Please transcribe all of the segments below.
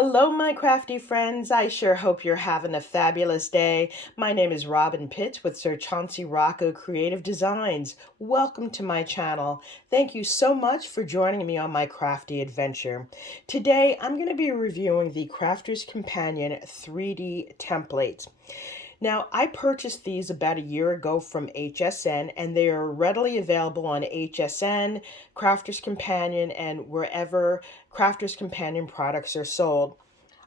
Hello, my crafty friends. I sure hope you're having a fabulous day. My name is Robyn M with Sir Chauncey Rocco Creative Designs. Welcome to my channel. Thank you so much for joining me on my crafty adventure. Today, I'm going to be reviewing the Crafter's Companion 3D templates. Now, I purchased these about a year ago from HSN, and they are readily available on HSN, Crafter's Companion, and wherever Crafter's Companion products are sold.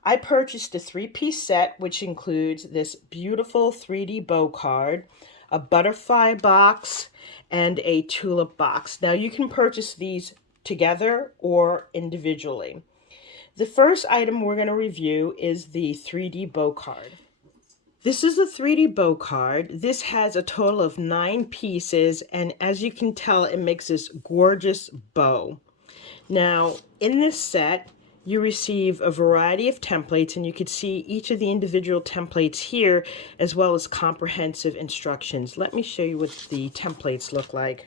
I purchased a 3-piece set, which includes this beautiful 3D bow card, a butterfly box, and a tulip box. Now, you can purchase these together or individually. The first item we're going to review is the 3D bow card. This is a 3D bow card. This has a total of 9 pieces, and as you can tell, it makes this gorgeous bow. Now, in this set, you receive a variety of templates, and you can see each of the individual templates here, as well as comprehensive instructions. Let me show you what the templates look like.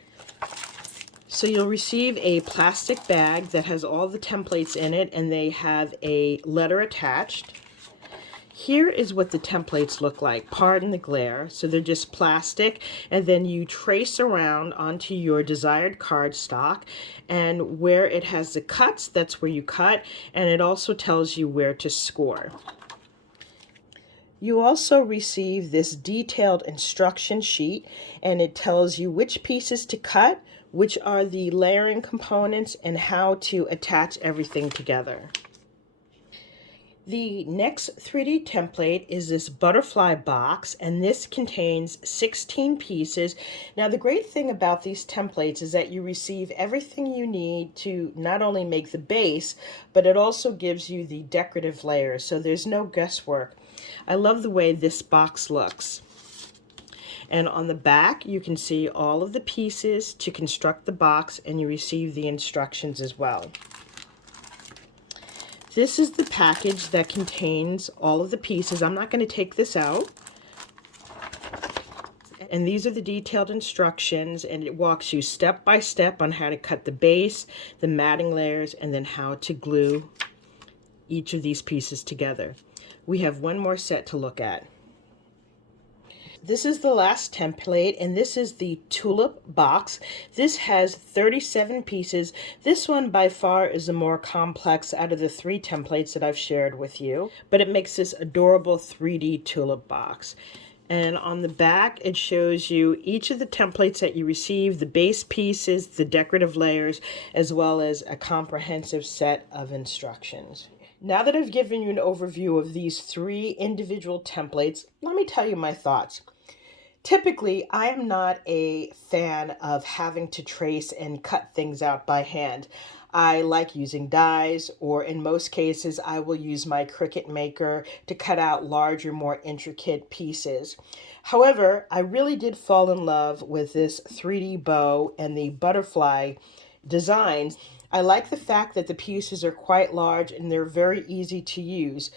So you'll receive a plastic bag that has all the templates in it, and they have a letter attached. Here is what the templates look like. Pardon the glare. So they're just plastic, and then you trace around onto your desired cardstock, and where it has the cuts, that's where you cut, and it also tells you where to score. You also receive this detailed instruction sheet, and it tells you which pieces to cut, which are the layering components, and how to attach everything together. The next 3D template is this butterfly box, and this contains 16 pieces. Now, the great thing about these templates is that you receive everything you need to not only make the base, but it also gives you the decorative layers, so there's no guesswork. I love the way this box looks. And on the back, you can see all of the pieces to construct the box, and you receive the instructions as well. This is the package that contains all of the pieces. I'm not going to take this out. And these are the detailed instructions, and it walks you step by step on how to cut the base, the matting layers, and then how to glue each of these pieces together. We have one more set to look at. This is the last template, and this is the Tulip Box. This has 37 pieces. This one by far is the more complex out of the 3 templates that I've shared with you, but it makes this adorable 3D Tulip Box. And on the back, it shows you each of the templates that you receive, the base pieces, the decorative layers, as well as a comprehensive set of instructions. Now that I've given you an overview of these 3 individual templates, let me tell you my thoughts. Typically, I am not a fan of having to trace and cut things out by hand. I like using dies, or in most cases, I will use my Cricut maker to cut out larger, more intricate pieces. However, I really did fall in love with this 3D bow and the butterfly designs. I like the fact that the pieces are quite large and they're very easy to use.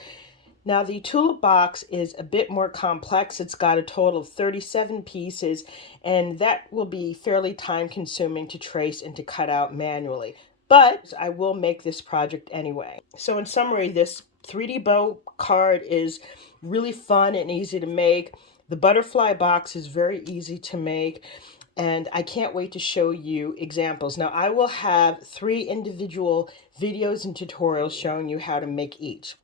Now, the Tulip Box is a bit more complex. It's got a total of 37 pieces, and that will be fairly time-consuming to trace and to cut out manually. But I will make this project anyway. So in summary, this 3D bow card is really fun and easy to make. The butterfly box is very easy to make, and I can't wait to show you examples. Now, I will have 3 individual videos and tutorials showing you how to make each.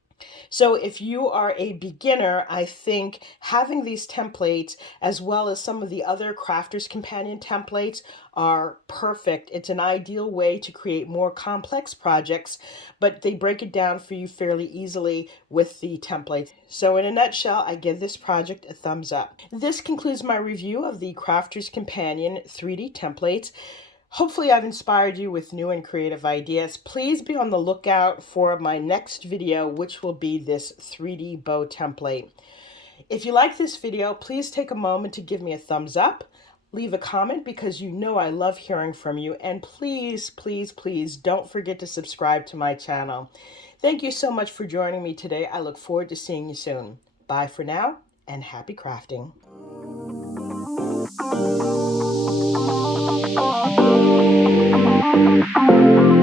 So if you are a beginner, I think having these templates, as well as some of the other Crafter's Companion templates, are perfect. It's an ideal way to create more complex projects, but they break it down for you fairly easily with the templates. So in a nutshell, I give this project a thumbs up. This concludes my review of the Crafter's Companion 3D templates. Hopefully I've inspired you with new and creative ideas. Please be on the lookout for my next video, which will be this 3D bow template. If you like this video, please take a moment to give me a thumbs up. Leave a comment because you know I love hearing from you. And please, please, please don't forget to subscribe to my channel. Thank you so much for joining me today. I look forward to seeing you soon. Bye for now, and happy crafting. Thank you.